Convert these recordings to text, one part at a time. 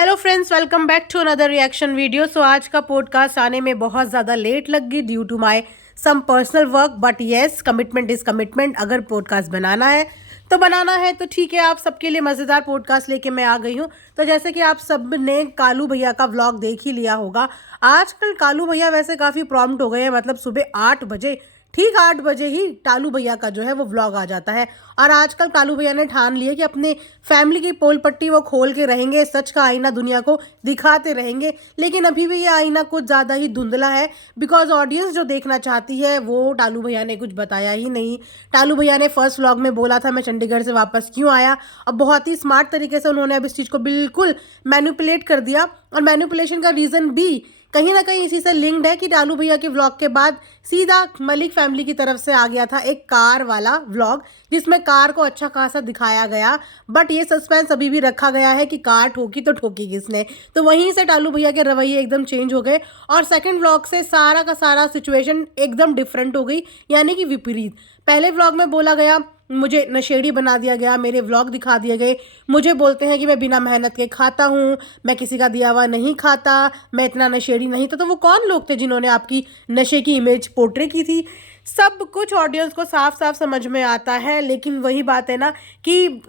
Hello friends, welcome back to another reaction video. So आज का podcast आने में बहुत ज़्यादा लेट लग गई due to my some personal work, but yes, commitment is commitment. अगर पॉडकास्ट बनाना है तो बनाना है, तो ठीक है। आप सबके लिए मज़ेदार पॉडकास्ट लेके मैं आ गई हूँ। तो जैसे कि आप सब ने कालू भैया का व्लॉग देख ही लिया होगा। आजकल कालू भैया वैसे काफ़ी प्रॉम्प्ट हो गए हैं, मतलब सुबह 8 बजे, ठीक 8 बजे ही टालू भैया का जो है वो व्लॉग आ जाता है। और आजकल टालू भैया ने ठान लिया कि अपने फैमिली की पोल पट्टी वो खोल के रहेंगे, सच का आईना दुनिया को दिखाते रहेंगे। लेकिन अभी भी ये आईना कुछ ज़्यादा ही धुंधला है, बिकॉज ऑडियंस जो देखना चाहती है वो टालू भैया ने कुछ बताया ही नहीं। टालू भैया ने फर्स्ट व्लॉग में बोला था मैं चंडीगढ़ से वापस क्यों आया। अब बहुत ही स्मार्ट तरीके से उन्होंने अब इस चीज़ को बिल्कुल मैनिपुलेट कर दिया, और मैनिपुलेशन का रीज़न भी कहीं ना कहीं इसी से लिंक्ड है कि टालू भैया के व्लॉग के बाद सीधा मलिक फैमिली की तरफ से आ गया था एक कार वाला व्लॉग, जिसमें कार को अच्छा खासा दिखाया गया। बट ये सस्पेंस अभी भी रखा गया है कि कार ठोकी तो ठोकी किसने। तो वहीं से टालू भैया के रवैये एकदम चेंज हो गए, और सेकंड व्लॉग से सारा का सारा सिचुएशन एकदम डिफरेंट हो गई, यानी कि विपरीत। पहले व्लॉग में बोला गया मुझे नशेड़ी बना दिया गया, मेरे व्लॉग दिखा दिए गए, मुझे बोलते हैं कि मैं बिना मेहनत के खाता हूँ, मैं किसी का दिया हुआ नहीं खाता, मैं इतना नशेड़ी नहीं था। तो वो कौन लोग थे जिन्होंने आपकी नशे की इमेज पोर्ट्रे की थी? सब कुछ ऑडियंस को साफ साफ समझ में आता है, लेकिन वही बात है ना कि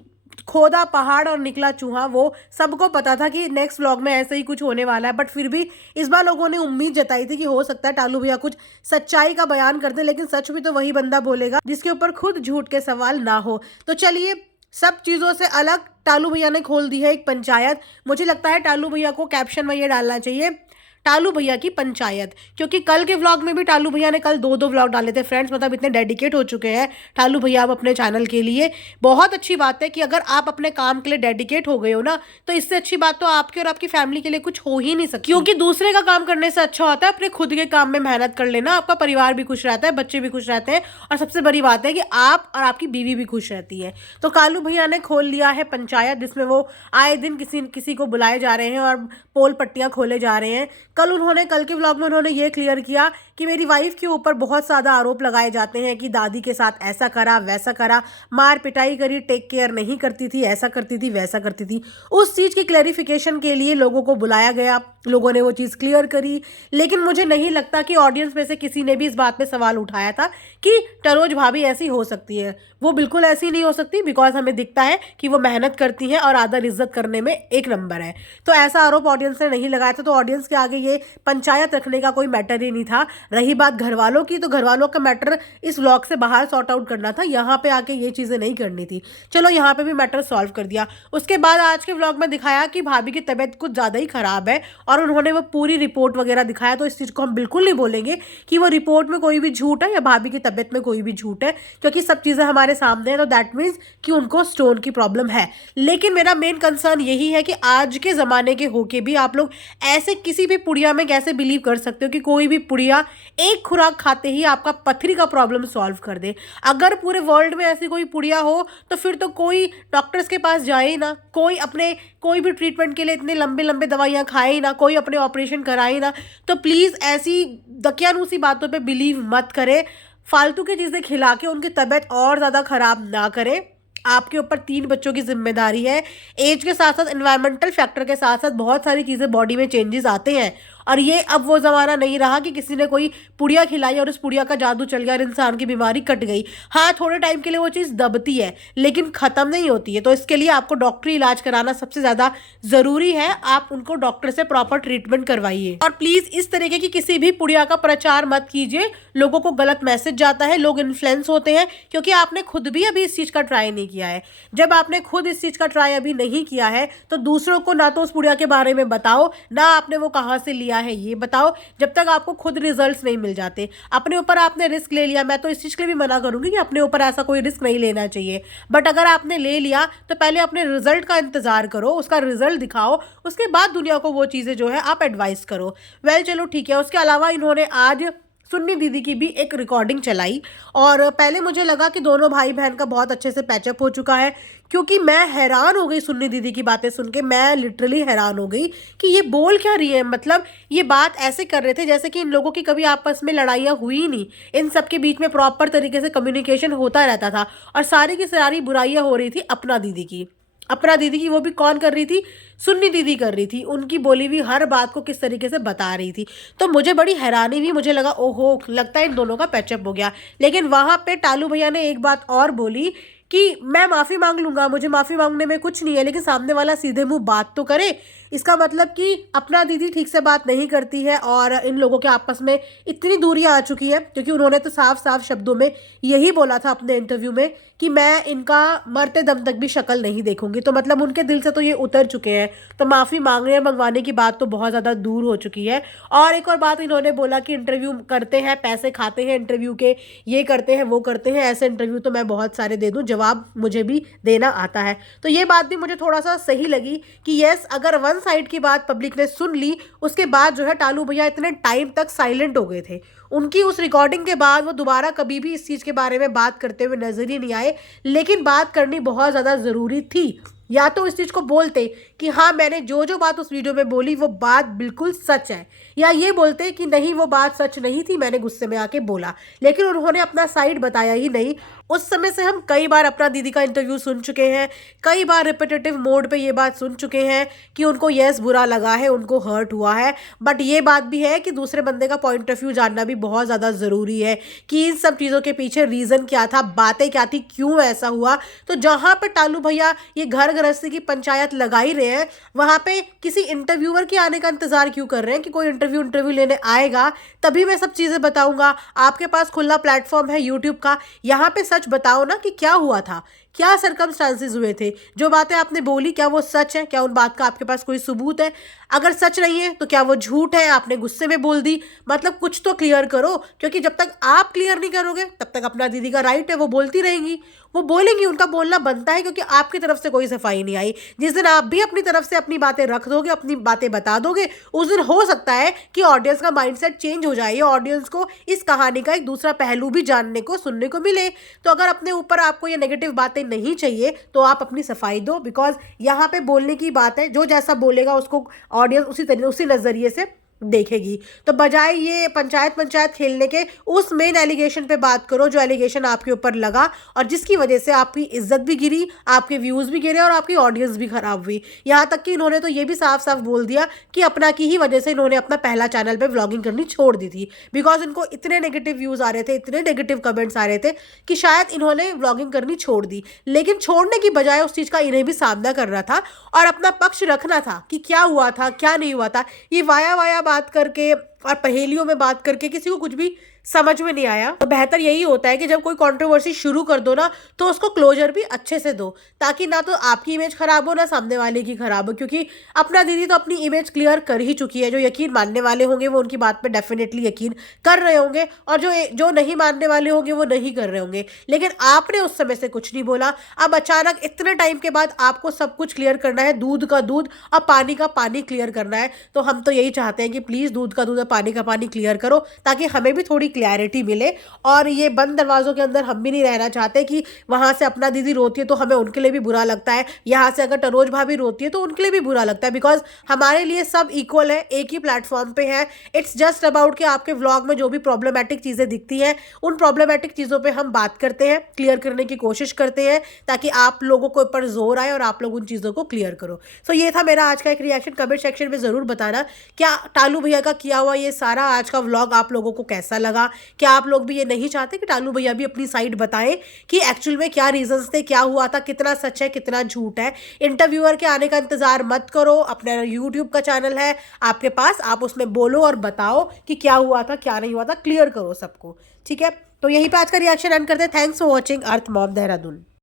खोदा पहाड़ और निकला चूहा, वो सबको पता था कि नेक्स्ट व्लॉग में ऐसे ही कुछ होने वाला है। बट फिर भी इस बार लोगों ने उम्मीद जताई थी कि हो सकता है टालू भैया कुछ सच्चाई का बयान कर दे, लेकिन सच भी तो वही बंदा बोलेगा जिसके ऊपर खुद झूठ के सवाल ना हो। तो चलिए, सब चीज़ों से अलग टालू भैया ने खोल दी है एक पंचायत। मुझे लगता है टालू भैया को कैप्शन में ये डालना चाहिए, टालू भैया की पंचायत। क्योंकि कल के व्लॉग में भी टालू भैया ने कल दो व्लॉग डाले थे फ्रेंड्स, मतलब इतने डेडिकेट हो चुके हैं टालू भैया अब अपने चैनल के लिए। बहुत अच्छी बात है कि अगर आप अपने काम के लिए डेडिकेट हो गए हो ना, तो इससे अच्छी बात तो आपके और आपकी फैमिली के लिए कुछ हो ही नहीं सकती। क्योंकि दूसरे का काम करने से अच्छा होता है अपने खुद के काम में मेहनत कर लेना। आपका परिवार भी खुश रहता है, बच्चे भी खुश रहते हैं, और सबसे बड़ी बात है कि आप और आपकी बीवी भी खुश रहती है। तो कालू भैया ने खोल लिया है पंचायत, जिसमें वो आए दिन किसी किसी को बुलाए जा रहे हैं और पोल पट्टियां खोले जा रहे हैं। कल के व्लॉग में उन्होंने ये क्लियर किया कि मेरी वाइफ के ऊपर बहुत ज़्यादा आरोप लगाए जाते हैं कि दादी के साथ ऐसा करा वैसा करा, मार पिटाई करी, टेक केयर नहीं करती थी, ऐसा करती थी वैसा करती थी। उस चीज़ की क्लैरिफिकेशन के लिए लोगों को बुलाया गया, लोगों ने वो चीज़ क्लियर करी। लेकिन मुझे नहीं लगता कि ऑडियंस में से किसी ने भी इस बात पे सवाल उठाया था कि तरोज भाभी ऐसी हो सकती है। वो बिल्कुल ऐसी नहीं हो सकती, बिकॉज हमें दिखता है कि वो मेहनत करती हैं और आदर इज्जत करने में एक नंबर है। तो ऐसा आरोप ऑडियंस ने नहीं लगाया था, तो ऑडियंस के आगे ये पंचायत रखने का कोई मैटर ही नहीं था। रही बात घर वालों की, तो घर वालों का मैटर इस व्लॉग से बाहर सॉर्ट आउट करना था, यहाँ पे आके ये चीज़ें नहीं करनी थी। चलो, यहाँ पे भी मैटर सॉल्व कर दिया। उसके बाद आज के व्लॉग में दिखाया कि भाभी की तबीयत कुछ ज़्यादा ही खराब है, और उन्होंने वो पूरी रिपोर्ट वगैरह दिखाया। तो इस चीज़ को हम बिल्कुल नहीं बोलेंगे कि वो रिपोर्ट में कोई भी झूठ है या भाभी की तबीयत में कोई भी झूठ है, क्योंकि सब चीज़ें हमारे सामने हैं। तो दैट मीन्स कि उनको स्टोन की प्रॉब्लम है। लेकिन मेरा मेन कंसर्न यही है कि आज के ज़माने के होके भी आप लोग ऐसे किसी भी पुड़िया में कैसे बिलीव कर सकते हो कि कोई भी पुड़िया एक खुराक खाते ही आपका पथरी का प्रॉब्लम सॉल्व कर दे। अगर पूरे वर्ल्ड में ऐसी कोई पुड़िया हो तो फिर तो कोई डॉक्टर्स के पास जाए ही ना, कोई भी ट्रीटमेंट के लिए इतने लंबे लंबे दवाइयाँ खाए ही ना, कोई अपने ऑपरेशन कराए ही ना। तो प्लीज़ ऐसी दकियानूसी बातों पे बिलीव मत करें, फालतू की चीज़ें खिला के उनकी तबीयत और ज़्यादा ख़राब ना करें। आपके ऊपर 3 बच्चों की जिम्मेदारी है। एज के साथ साथ एनवायरमेंटल फैक्टर के साथ साथ बहुत सारी चीज़ें बॉडी में चेंजेस आते हैं, और ये अब वो ज़माना नहीं रहा कि किसी ने कोई पुड़िया खिलाई और उस पुड़िया का जादू चल गया और इंसान की बीमारी कट गई। हाँ, थोड़े टाइम के लिए वो चीज़ दबती है, लेकिन ख़त्म नहीं होती है। तो इसके लिए आपको डॉक्टरी इलाज कराना सबसे ज़्यादा ज़रूरी है। आप उनको डॉक्टर से प्रॉपर ट्रीटमेंट करवाइए, और प्लीज़ इस तरीके की किसी भी पुड़िया का प्रचार मत कीजिए। लोगों को गलत मैसेज जाता है, लोग इन्फ्लुएंस होते हैं, क्योंकि आपने खुद भी अभी इस चीज़ का ट्राई नहीं किया है। जब आपने खुद इस चीज़ का ट्राई अभी नहीं किया है, तो दूसरों को ना तो उस पुड़िया के बारे में बताओ, ना आपने वो कहाँ से लिया है ये बताओ, जब तक आपको खुद रिजल्ट्स नहीं मिल जाते। अपने ऊपर आपने रिस्क ले लिया, मैं तो इस चीज़ के लिए भी मना करूंगी कि अपने ऊपर ऐसा कोई रिस्क नहीं लेना चाहिए। बट अगर आपने ले लिया तो पहले अपने रिजल्ट का इंतजार करो, उसका रिजल्ट दिखाओ, उसके बाद दुनिया को वो चीज़ें जो है आप एडवाइस करो। वेल, चलो ठीक है। उसके अलावा इन्होंने आज सुन्नी दीदी की भी एक रिकॉर्डिंग चलाई, और पहले मुझे लगा कि दोनों भाई बहन का बहुत अच्छे से पैचअप हो चुका है, क्योंकि मैं हैरान हो गई सुन्नी दीदी की बातें सुन के। मैं लिटरली हैरान हो गई कि ये बोल क्या रही है। मतलब ये बात ऐसे कर रहे थे जैसे कि इन लोगों की कभी आपस में लड़ाइयाँ हुई ही नहीं, इन सब के बीच में प्रॉपर तरीके से कम्युनिकेशन होता रहता था, और सारी की सारी बुराइयाँ हो रही थी अपना दीदी की। अपना दीदी की, वो भी कौन कर रही थी, सुन्नी दीदी कर रही थी, उनकी बोली हुई हर बात को किस तरीके से बता रही थी। तो मुझे बड़ी हैरानी हुई, मुझे लगा ओहो, लगता है इन दोनों का पैचअप हो गया। लेकिन वहाँ पे टालू भैया ने एक बात और बोली कि मैं माफ़ी मांग लूंगा, मुझे माफ़ी मांगने में कुछ नहीं है, लेकिन सामने वाला सीधे मुंह बात तो करे। इसका मतलब कि अपना दीदी ठीक से बात नहीं करती है और इन लोगों के आपस में इतनी दूरियां आ चुकी हैं, क्योंकि उन्होंने तो साफ साफ शब्दों में यही बोला था अपने इंटरव्यू में कि मैं इनका मरते दम तक भी शक्ल नहीं देखूंगी। तो मतलब उनके दिल से तो ये उतर चुके हैं। तो माफ़ी मांगने मंगवाने की बात तो बहुत ज़्यादा दूर हो चुकी है। और एक और बात इन्होंने बोला कि इंटरव्यू करते हैं, पैसे खाते हैं इंटरव्यू के, ये करते हैं वो करते हैं, ऐसे इंटरव्यू तो मैं बहुत सारे दे दूँ, जवाब मुझे भी देना आता है। तो ये बात भी मुझे थोड़ा सा सही लगी कि यस, अगर वन साइड की बात पब्लिक ने सुन ली, उसके बाद जो है टालू भैया इतने टाइम तक साइलेंट हो गए थे। उनकी उस रिकॉर्डिंग के बाद वो दोबारा कभी भी इस चीज़ के बारे में बात करते हुए नजर ही नहीं आए। लेकिन बात करनी बहुत ज़्यादा ज़रूरी थी। या तो इस चीज़ को बोलते कि हाँ, मैंने जो जो बात उस वीडियो में बोली वो बात बिल्कुल सच है, या ये बोलते कि नहीं वो बात सच नहीं थी, मैंने गुस्से में आके बोला। लेकिन उन्होंने अपना साइड बताया ही नहीं। उस समय से हम कई बार अपना दीदी का इंटरव्यू सुन चुके हैं, कई बार रिपीटेटिव मोड पे ये बात सुन चुके हैं कि उनको यस बुरा लगा है, उनको हर्ट हुआ है। बट ये बात भी है कि दूसरे बंदे का पॉइंट ऑफ व्यू जानना भी बहुत ज़्यादा ज़रूरी है कि इन सब चीज़ों के पीछे रीज़न क्या था, बातें क्या थी, क्यों ऐसा हुआ। तो जहाँ पर टालू भैया ये घर गृहस्थी की पंचायत लगा ही रहे हैं, वहाँ पे किसी इंटरव्यूअर के आने का इंतजार क्यों कर रहे हैं कि कोई इंटरव्यू लेने आएगा तभी मैं सब चीज़ें बताऊंगा। आपके पास खुला प्लेटफॉर्म है यूट्यूब का, यहाँ पे सच बताओ ना कि क्या हुआ था, क्या सरकमस्टांसेस हुए थे, जो बातें आपने बोली क्या वो सच है, क्या उन बात का आपके पास कोई सबूत है। अगर सच नहीं है तो क्या वो झूठ है, आपने गुस्से में बोल दी। मतलब कुछ तो क्लियर करो, क्योंकि जब तक आप क्लियर नहीं करोगे तब तक अपना दीदी का राइट है, वो बोलती रहेंगी, वो बोलेंगी, उनका बोलना बनता है, क्योंकि आपकी तरफ से कोई सफाई नहीं आई। जिस दिन आप भी अपनी तरफ से अपनी बातें रख दोगे, अपनी बातें बता दोगे, उस दिन हो सकता है कि ऑडियंस का माइंडसेट चेंज हो जाए, ऑडियंस को इस कहानी का एक दूसरा पहलू भी जानने को सुनने को मिले। तो अगर अपने ऊपर आपको ये नेगेटिव बातें नहीं चाहिए तो आप अपनी सफाई दो, बिकॉज यहाँ पे बोलने की बात है, जो जैसा बोलेगा उसको ऑडियंस उसी नजरिए से देखेगी। तो बजाय ये पंचायत पंचायत खेलने के, उस मेन एलिगेशन पे बात करो जो एलिगेशन आपके ऊपर लगा और जिसकी वजह से आपकी इज्जत भी गिरी, आपके व्यूज भी गिरे और आपकी ऑडियंस भी खराब हुई। यहाँ तक कि इन्होंने तो ये भी साफ साफ बोल दिया कि अपना की ही वजह से इन्होंने अपना पहला चैनल पे व्लॉगिंग करनी छोड़ दी थी, बिकॉज इनको इतने नेगेटिव व्यूज आ रहे थे, इतने नेगेटिव कमेंट्स आ रहे थे कि शायद इन्होंने व्लॉगिंग करनी छोड़ दी। लेकिन छोड़ने की बजाय उस चीज का इन्हें भी सामना करना था और अपना पक्ष रखना था कि क्या हुआ था क्या नहीं हुआ था। ये वाया वाया बात करके और पहेलियों में बात करके किसी को कुछ भी समझ में नहीं आया। तो बेहतर यही होता है कि जब कोई कंट्रोवर्सी शुरू कर दो ना, तो उसको क्लोजर भी अच्छे से दो, ताकि ना तो आपकी इमेज खराब हो ना सामने वाले की खराब हो। क्योंकि अपना दीदी तो अपनी इमेज क्लियर कर ही चुकी है। जो यकीन मानने वाले होंगे वो उनकी बात पे डेफिनेटली यकीन कर रहे होंगे, और जो नहीं मानने वाले होंगे वो नहीं कर रहे होंगे। लेकिन आपने उस समय से कुछ नहीं बोला। अब अचानक इतने टाइम के बाद आपको सब कुछ क्लियर करना है, दूध का दूध और पानी का पानी क्लियर करना है। तो हम तो यही चाहते हैं कि प्लीज़ दूध का दूध और पानी का पानी क्लियर करो, ताकि हमें भी थोड़ी क्लैरिटी मिले। और ये बंद दरवाजों के अंदर हम भी नहीं रहना चाहते कि वहां से अपना दीदी रोती है तो हमें उनके लिए भी बुरा लगता है, यहाँ से अगर तरोज भाभी रोती है तो उनके लिए भी बुरा लगता है। बिकॉज हमारे लिए सब इक्वल है, एक ही प्लेटफॉर्म पे है। इट्स जस्ट अबाउट कि आपके व्लॉग में जो भी प्रॉब्लमेटिक चीज़ें दिखती हैं, उन प्रॉब्लमेटिक चीज़ों पर हम बात करते हैं, क्लियर करने की कोशिश करते हैं, ताकि आप लोगों के ऊपर जोर आए और आप लोग उन चीज़ों को क्लियर करो। सो ये था मेरा आज का एक रिएक्शन। कमेंट सेक्शन में ज़रूर बताना क्या टालू भैया का किया हुआ ये सारा आज का व्लॉग आप लोगों को कैसा लगा। क्या आप लोग भी ये नहीं चाहते कि टालू भैया भी अपनी साइड बताएं कि एक्चुअल में क्या रीजंस थे, क्या हुआ था, कितना सच है कितना झूठ है। इंटरव्यूअर के आने का इंतजार मत करो, अपना यूट्यूब का चैनल है आपके पास, आप उसमें बोलो और बताओ कि क्या हुआ था क्या नहीं हुआ था, क्लियर करो सबको। ठीक है, तो यही पे आज का रिएक्शन एंड करते हैं। Thanks for watching earth mom Dehradun.